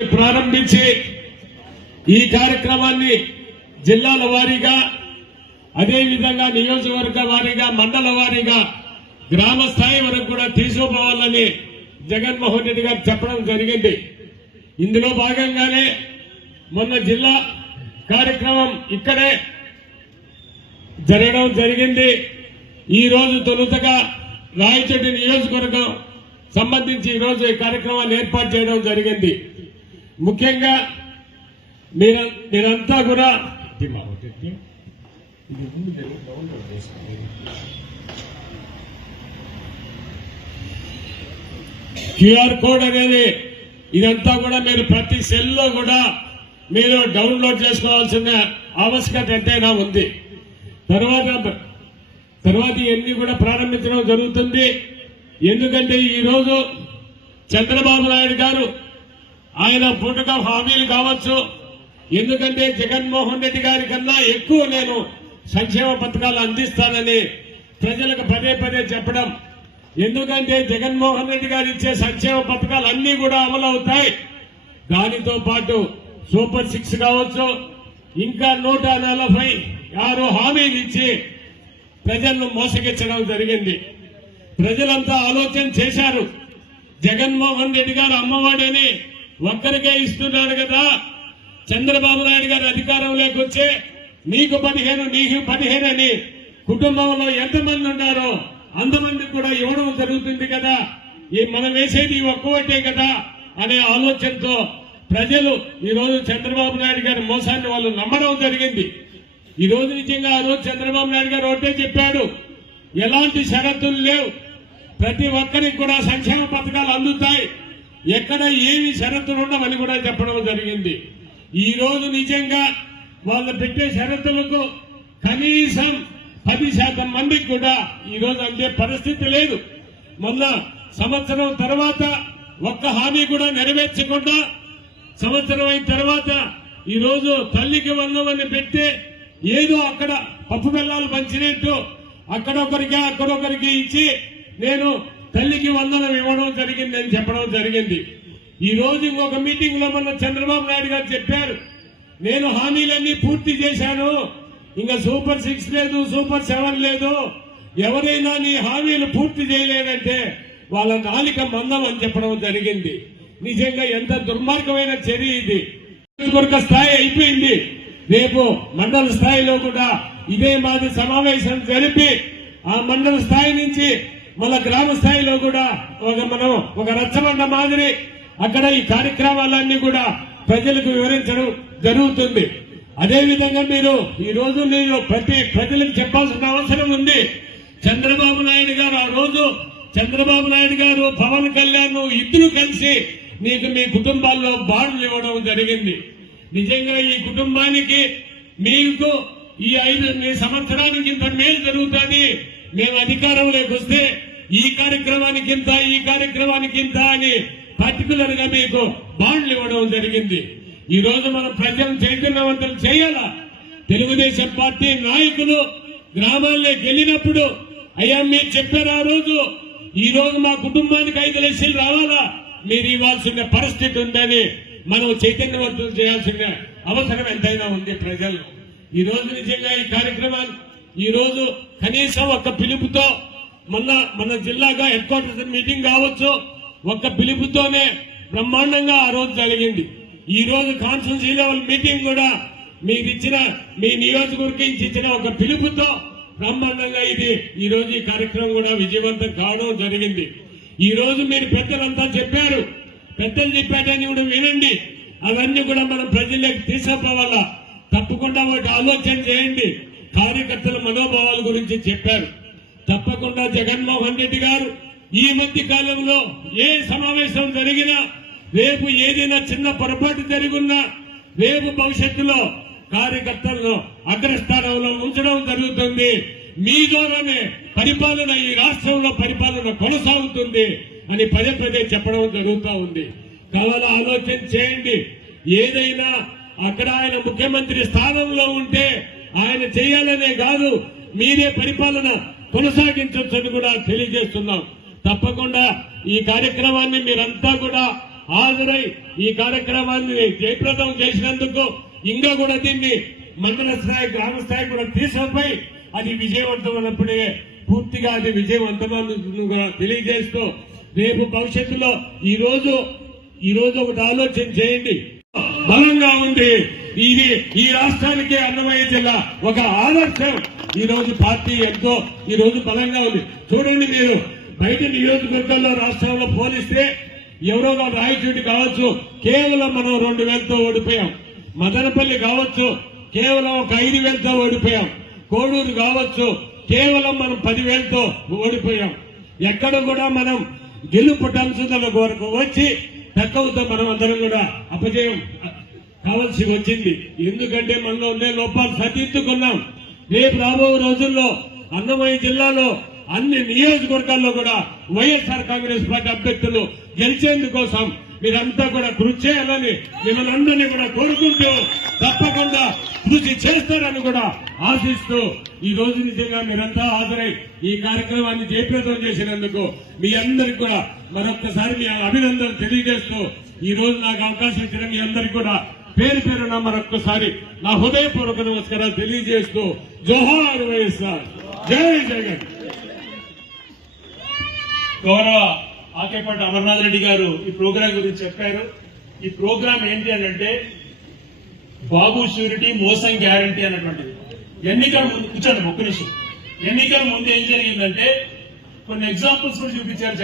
ప్రారంభించి ఈ కార్యక్రమాన్ని జిల్లాల వారీగా అదేవిధంగా నియోజకవర్గ వారీగా మండల వారీగా గ్రామ స్థాయి వరకు కూడా తీసుకుపోవాలని జగన్మోహన్ రెడ్డి గారు చెప్పడం జరిగింది. ఇందులో భాగంగానే మొన్న జిల్లా కార్యక్రమం ఇక్కడే జరగడం జరిగింది. ఈ రోజు తొలుతగా రాయచోటి నియోజకవర్గం సంబంధించి ఈ రోజు ఈ కార్యక్రమాన్ని ఏర్పాటు చేయడం జరిగింది. ముఖ్యంగా మీరు మీరంతా కూడా క్యూఆర్ కోడ్ అనేది ఇదంతా కూడా మీరు ప్రతి సెల్లో కూడా మీరు డౌన్లోడ్ చేసుకోవాల్సిన ఆవశ్యకత ఎంతైనా ఉంది. తర్వాత తర్వాత ఇవన్నీ కూడా ప్రారంభించడం జరుగుతుంది. ఎందుకంటే ఈరోజు చంద్రబాబు నాయుడు గారు ఆయన పుట్టుక హామీలు కావచ్చు. ఎందుకంటే జగన్మోహన్ రెడ్డి గారి కన్నా ఎక్కువ నేను సంక్షేమ పథకాలు అందిస్తానని ప్రజలకు పదే పదే చెప్పడం. ఎందుకంటే జగన్మోహన్ రెడ్డి గారు ఇచ్చే సంక్షేమ పథకాలు అన్ని కూడా అమలు అవుతాయి. దానితో పాటు సూపర్ సిక్స్ కావచ్చు. ఇంకా నూట నలభై ఆరు హామీలు ఇచ్చి ప్రజలను మోసగించడం జరిగింది. ప్రజలంతా ఆలోచన చేశారు. జగన్మోహన్ రెడ్డి గారు అమ్మవాడని ఒక్కరికే ఇస్తున్నారు కదా. చంద్రబాబు నాయుడు గారు అధికారంలోకి వచ్చే నీకు పదిహేను నీకు పదిహేను అని కుటుంబంలో ఎంతమంది ఉన్నారో అంతమందికి కూడా ఇవ్వడం జరుగుతుంది కదా. ఈ మనం వేసేది ఒక్కటే కదా అనే ఆలోచనతో ప్రజలు ఈ రోజు చంద్రబాబు నాయుడు గారి మోసాన్ని వాళ్ళు నమ్మడం జరిగింది. ఈ రోజు నిజంగా ఆ రోజు చంద్రబాబు నాయుడు గారు ఒకటే చెప్పాడు ఎలాంటి షరతులు లేవు. ప్రతి ఒక్కరికి కూడా సంక్షేమ పథకాలు అందుతాయి. ఎక్కడ ఏమి షరతులు ఉండవని కూడా చెప్పడం జరిగింది. ఈ రోజు నిజంగా వాళ్ళు పెట్టే షరతులకు కనీసం పది శాతం మందికి కూడా ఈరోజు అందే పరిస్థితి లేదు. మళ్ళా సంవత్సరం తర్వాత ఒక్క హామీ కూడా నెరవేర్చకుండా సంవత్సరం అయిన తర్వాత ఈరోజు తల్లికి వందమని పెడితే ఏదో అక్కడ పప్పు బెల్లాలు పంచినట్టు అక్కడొకరికి అక్కడొకరికి ఇచ్చి నేను తల్లికి వందనం ఇవ్వడం జరిగింది అని చెప్పడం జరిగింది. ఈ రోజు ఇంకొక మీటింగ్లో మన చంద్రబాబు నాయుడు గారు చెప్పారు. నేను హామీలన్నీ పూర్తి చేశాను. ఇంకా సూపర్ సిక్స్ లేదు సూపర్ సెవెన్ లేదు. ఎవరైనా నీ హామీలు పూర్తి చేయలేదంటే వాళ్ళ నాలిక మందం అని చెప్పడం జరిగింది. నిజంగా ఎంత దుర్మార్గమైన చర్య ఇది. స్థాయి అయిపోయింది. రేపు మండల స్థాయిలో కూడా ఇదే మాది సమావేశం జరిపి ఆ మండల స్థాయి నుంచి మన గ్రామ స్థాయిలో కూడా ఒక మనం ఒక రచ్చబండ మాదిరి అక్కడ ఈ కార్యక్రమాలన్నీ కూడా ప్రజలకు వివరించడం జరుగుతుంది. అదేవిధంగా మీరు ఈ రోజు నేను ప్రతి ప్రజలకు చెప్పాల్సిన అవసరం ఉంది. చంద్రబాబు నాయుడు గారు ఆ రోజు చంద్రబాబు నాయుడు గారు పవన్ కళ్యాణ్ ఇద్దరు కలిసి నీకు మీ కుటుంబాల్లో బాండ్లు ఇవ్వడం జరిగింది. నిజంగా ఈ కుటుంబానికి మీకు ఈ ఐదు మీ సంవత్సరానికి ఇంత మేలు జరుగుతుంది. మేము అధికారంలోకి వస్తే ఈ కార్యక్రమానికి ఇంత ఈ కార్యక్రమానికి ఇంత అని పర్టికులర్గా మీకు బాండ్లు ఇవ్వడం జరిగింది. ఈ రోజు మనం ప్రజలను చైతన్యవంతులు చేయాలా? తెలుగుదేశం పార్టీ నాయకులు గ్రామాల్లోకి వెళ్ళినప్పుడు అయ్యా మీరు చెప్పారు ఆ రోజు ఈ రోజు మా కుటుంబానికి ఐదు లక్షలు రావాలా? మీరు ఇవ్వాల్సిన పరిస్థితి ఉందని మనం చైతన్యవంతులు చేయాల్సిన అవసరం ఎంతైనా ఉంది ప్రజలు ఈ రోజు నిజంగా ఈ కార్యక్రమాన్ని ఈరోజు కనీసం ఒక పిలుపుతో మొన్న మన జిల్లాగా హెడ్ క్వార్టర్స్ మీటింగ్ కావచ్చు ఒక్క పిలుపుతోనే బ్రహ్మాండంగా ఆ రోజు జరిగింది. ఈ రోజు కాన్స్టిట్యూన్సీ లెవెల్ మీటింగ్ కూడా మీకు ఇచ్చిన మీ నియోజకవర్గం ఇచ్చిన ఒక పిలుపుతో బ్రహ్మాండంగా ఇది ఈ రోజు ఈ కార్యక్రమం కూడా విజయవంతం కావడం జరిగింది. ఈ రోజు మీరు పెద్దలంతా చెప్పారు. పెద్దలు చెప్పాటని కూడా వినండి. అవన్నీ కూడా మనం ప్రజలకు తీసుకుపోవాలా? తప్పకుండా వాటి ఆలోచన చేయండి. కార్యకర్తల మనోభావాల గురించి చెప్పారు. తప్పకుండా జగన్మోహన్ రెడ్డి గారు ఈ మధ్య కాలంలో ఏ సమావేశం జరిగినా రేపు ఏదైనా చిన్న పొరపాటు జరిగినా రేపు భవిష్యత్తులో కార్యకర్తలను అగ్రస్థానంలో ఉంచడం జరుగుతుంది. మీ ద్వారానే పరిపాలన ఈ రాష్ట్రంలో పరిపాలన కొనసాగుతుంది అని పదే పదే చెప్పడం జరుగుతూ ఉంది. కావాల ఆలోచన చేయండి. ఏదైనా అక్కడ ఆయన ముఖ్యమంత్రి స్థానంలో ఉంటే ఆయన చేయాలనే కాదు మీరే పరిపాలన కొనసాగించవచ్చని కూడా తెలియజేస్తున్నాం. తప్పకుండా ఈ కార్యక్రమాన్ని మీరంతా కూడా హాజరై ఈ కార్యక్రమాన్ని జయప్రదం చేసినందుకు ఇంకా కూడా దీన్ని మండల స్థాయి గ్రామ స్థాయి కూడా తీసుకుపోయి అది విజయవంతమైనప్పుడే పూర్తిగా అది విజయవంతమైనగా తెలియజేస్తూ రేపు భవిష్యత్తులో ఈ రోజు ఈ రోజు ఒకటి ఆలోచన చేయండి. బలంగా ఉంది ఇది ఈ రాష్ట్రానికి అన్నమయ్య జిల్లా. ఒక ఆదర్శం. ఈ రోజు పార్టీ ఎంతో ఈ రోజు బలంగా ఉంది. చూడండి మీరు బయట నియోజకవర్గాల్లో రాష్ట్రంలో పోలిస్తే ఎవరో రాయచూటి కావచ్చు కేవలం మనం రెండు వేలతో ఓడిపోయాం. మదనపల్లి కావచ్చు కేవలం ఒక ఐదు వేలతో ఓడిపోయాం. కోడూరు కావచ్చు కేవలం మనం పదివేలతో ఓడిపోయాం. ఎక్కడ కూడా మనం గెలుపుటంశుల వరకు వచ్చి తక్కువతో మనం అందరం కూడా అపజయం కావాల్సి వచ్చింది. ఎందుకంటే మనలో ఉండే లోపాలు సరిదిద్దుకున్నాం రేపు రాబో రోజుల్లో అన్నమయ్య జిల్లాలో అన్ని నియోజకవర్గాల్లో కూడా వైఎస్ఆర్ కాంగ్రెస్ పార్టీ అభ్యర్థులు గెలిచేందుకోసం మీరంతా కూడా కృషి చేయాలని మిమ్మల్ని అందరినీ కూడా కోరుకుంటూ తప్పకుండా కృషి చేస్తారని కూడా ఆశిస్తూ ఈ రోజు నిజంగా మీరంతా హాజరై ఈ కార్యక్రమాన్ని జయప్రదం చేసినందుకు మీ అందరికి కూడా మరొక్కసారి మీ అభినందనలు తెలియజేస్తూ ఈ రోజు నాకు అవకాశం ఇచ్చిన మీ అందరికి కూడా పేరు పేరున మరొక్కసారి నా హృదయపూర్వక నమస్కారాలు తెలియజేస్తూ జోహార్ వైఎస్ఆర్. జై జగన్. గౌరవ ఆకేపాటి అమర్నాథ్ రెడ్డి గారు ఈ ప్రోగ్రాం గురించి చెప్పారు. ఈ ప్రోగ్రాం ఏంటి అని అంటే బాబు షూరిటీ మోసం గ్యారంటీ అన్నటువంటిది. ఎన్నికల ముందు కూర్చోండి ఒక్క నిమిషం. ఎన్నికల ముందు ఏం జరిగిందంటే కొన్ని ఎగ్జాంపుల్స్ కూడా చూపించారు